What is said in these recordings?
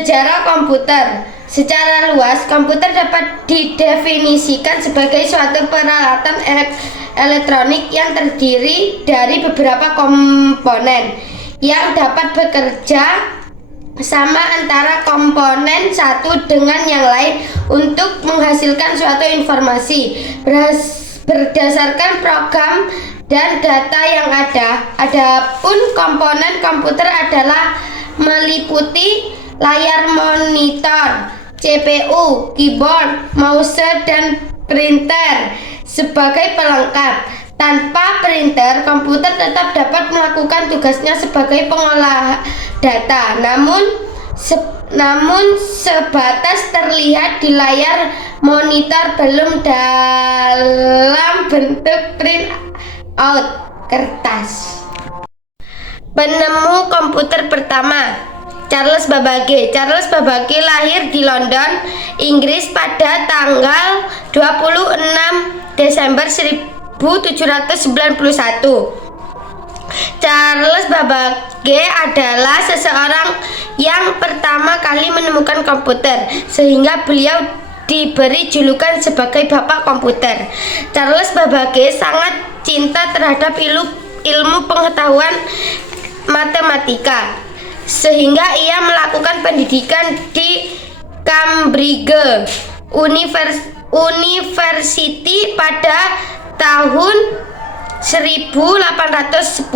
Sejarah komputer. Secara luas, komputer dapat didefinisikan sebagai suatu peralatan elektronik yang terdiri dari beberapa komponen yang dapat bekerja sama antara komponen satu dengan yang lain untuk menghasilkan suatu informasi berdasarkan program dan data yang ada. Adapun komponen komputer adalah meliputi layar monitor, CPU, keyboard, mouse, dan printer sebagai pelengkap. Tanpa printer, komputer tetap dapat melakukan tugasnya sebagai pengolah data, namun sebatas terlihat di layar monitor, belum dalam bentuk print out kertas. Penemu komputer pertama, Charles Babbage. Charles Babbage lahir di London, Inggris pada tanggal 26 Desember 1791. Charles Babbage adalah seseorang yang pertama kali menemukan komputer, sehingga beliau diberi julukan sebagai Bapak Komputer. Charles Babbage sangat cinta terhadap ilmu pengetahuan matematika, sehingga ia melakukan pendidikan di Cambridge University pada tahun 1810.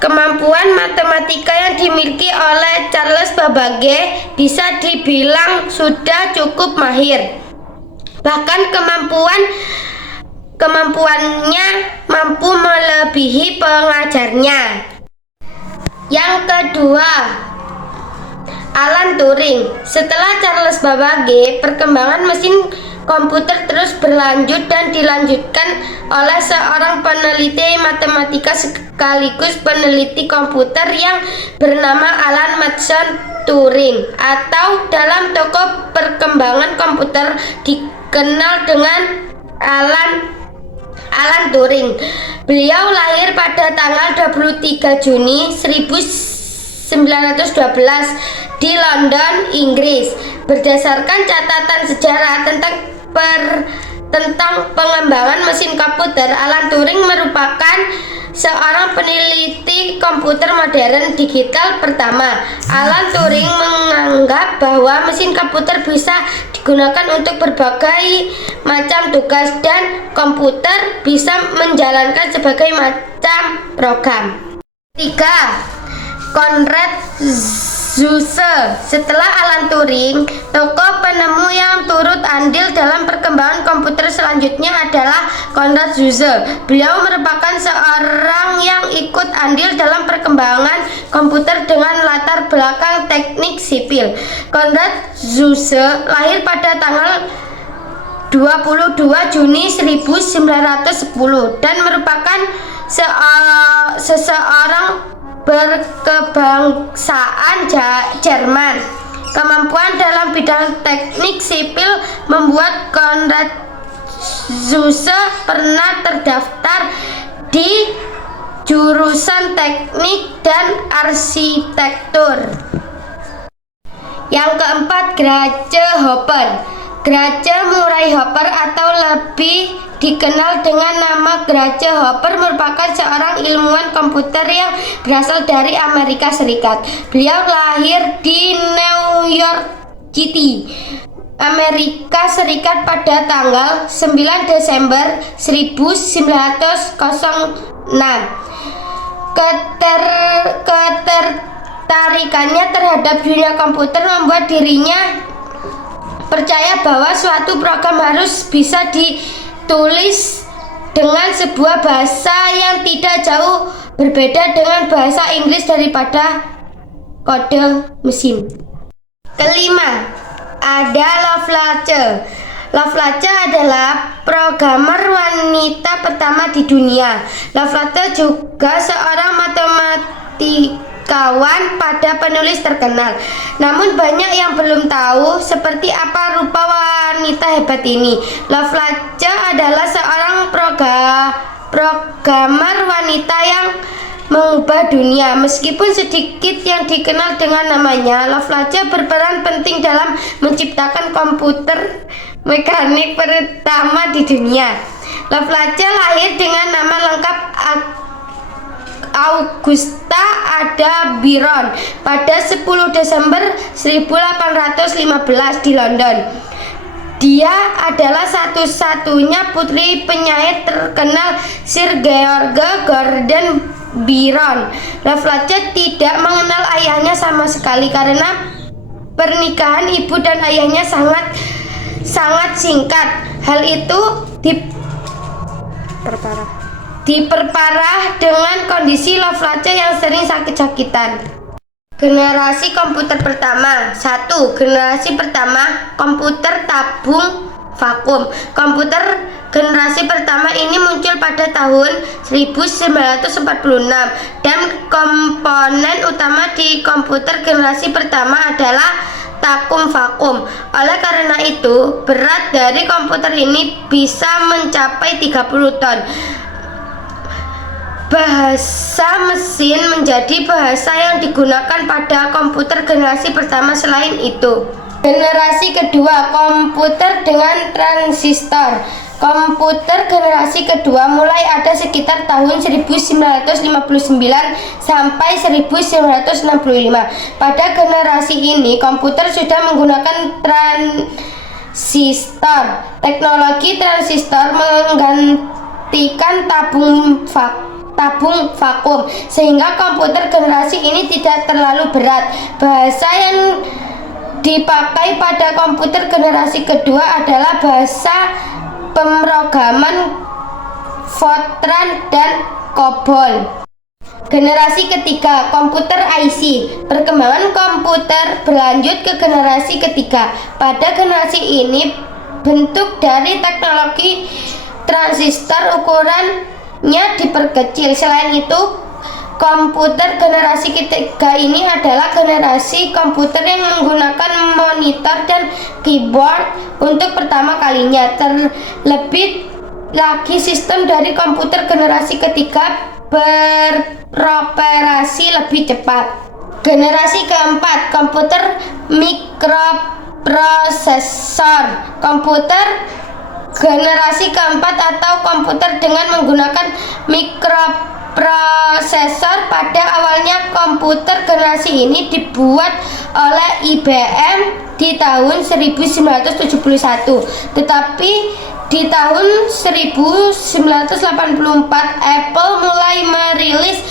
Kemampuan matematika yang dimiliki oleh Charles Babbage bisa dibilang sudah cukup mahir. Bahkan kemampuannya mampu melebihi pengajarnya. Yang kedua, Alan Turing. Setelah Charles Babbage, perkembangan mesin komputer terus berlanjut dan dilanjutkan oleh seorang peneliti matematika sekaligus peneliti komputer yang bernama Alan Mason Turing, atau dalam tokoh perkembangan komputer dikenal dengan Alan Turing. Beliau lahir pada tanggal 23 Juni 1912 di London, Inggris. Berdasarkan catatan sejarah tentang pengembangan mesin komputer, Alan Turing merupakan seorang peneliti komputer modern digital pertama. Alan Turing menganggap bahwa mesin komputer bisa digunakan untuk berbagai macam tugas dan komputer bisa menjalankan berbagai macam program. 3. Konrad Zuse. Setelah Alan Turing, tokoh penemu yang turut andil dalam perkembangan komputer selanjutnya adalah Konrad Zuse. Beliau merupakan seorang yang ikut andil dalam perkembangan komputer dengan latar belakang teknik sipil. Konrad Zuse lahir pada tanggal 22 Juni 1910 dan merupakan seseorang berkebangsaan Jerman. Kemampuan dalam bidang teknik sipil membuat Konrad Zuse pernah terdaftar di jurusan teknik dan arsitektur. Yang keempat, Grace Hopper. Grace Murray Hopper atau lebih dikenal dengan nama Grace Hopper merupakan seorang ilmuwan komputer yang berasal dari Amerika Serikat. Beliau lahir di New York City, Amerika Serikat pada tanggal 9 Desember 1906. Ketertarikannya terhadap dunia komputer membuat dirinya percaya bahwa suatu program harus bisa ditulis dengan sebuah bahasa yang tidak jauh berbeda dengan bahasa Inggris daripada kode mesin. Kelima, ada Lovelady. Lovelady adalah programmer wanita pertama di dunia. Lovelady juga seorang matematikawan pada penulis terkenal. Namun banyak yang belum tahu seperti apa rupa wanita hebat ini. Lovelady adalah seorang programmer wanita yang mengubah dunia. Meskipun sedikit yang dikenal dengan namanya, Lovelock berperan penting dalam menciptakan komputer mekanik pertama di dunia. Lovelock lahir dengan nama lengkap Augusta Ada Byron pada 10 Desember 1815 di London. Dia adalah satu-satunya putri penyair terkenal Sir George Gordon Byron. Lovelock tidak mengenal ayahnya sama sekali karena pernikahan ibu dan ayahnya sangat singkat. Hal itu diperparah dengan kondisi Lovelock yang sering sakit-sakitan. Generasi komputer pertama. 1. Generasi pertama, komputer tabung vakum. Komputer generasi pertama ini muncul pada tahun 1946 dan komponen utama di komputer generasi pertama adalah tabung vakum. Oleh karena itu, berat dari komputer ini bisa mencapai 30 ton. Bahasa mesin menjadi bahasa yang digunakan pada komputer generasi pertama. Selain itu, generasi kedua, komputer dengan transistor. Komputer generasi kedua mulai ada sekitar tahun 1959 sampai 1965. Pada generasi ini, komputer sudah menggunakan transistor. Teknologi transistor menggantikan tabung vakum sehingga komputer generasi ini tidak terlalu berat. Bahasa yang dipakai pada komputer generasi kedua adalah bahasa pemrograman Fortran dan COBOL. Generasi ketiga, komputer IC. Perkembangan komputer berlanjut ke generasi ketiga. Pada generasi ini, bentuk dari teknologi transistor ukurannya diperkecil. Selain itu, komputer generasi ketiga ini adalah generasi komputer yang menggunakan monitor dan keyboard untuk pertama kalinya. Terlebih lagi, sistem dari komputer generasi ketiga beroperasi lebih cepat. Generasi keempat, komputer mikroprosesor. Komputer generasi keempat atau komputer dengan menggunakan mikroprosesor. Pada awalnya komputer generasi ini dibuat oleh IBM di tahun 1971, tetapi di tahun 1984 Apple mulai merilis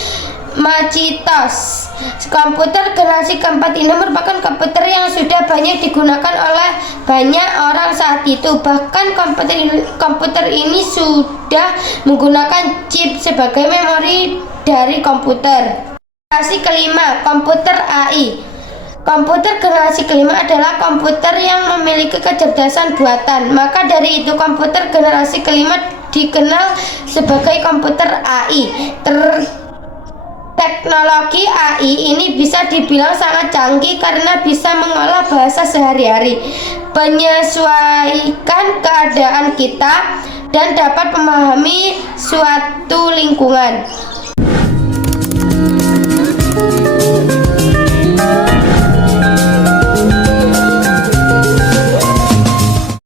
Macintosh. Komputer generasi keempat ini merupakan komputer yang sudah banyak digunakan oleh banyak orang saat itu. Bahkan komputer ini sudah menggunakan chip sebagai memori dari komputer. Generasi kelima, komputer AI. Komputer generasi kelima adalah komputer yang memiliki kecerdasan buatan. Maka dari itu komputer generasi kelima dikenal sebagai komputer AI. Teknologi AI ini bisa dibilang sangat canggih karena bisa mengolah bahasa sehari-hari, menyesuaikan keadaan kita, dan dapat memahami suatu lingkungan.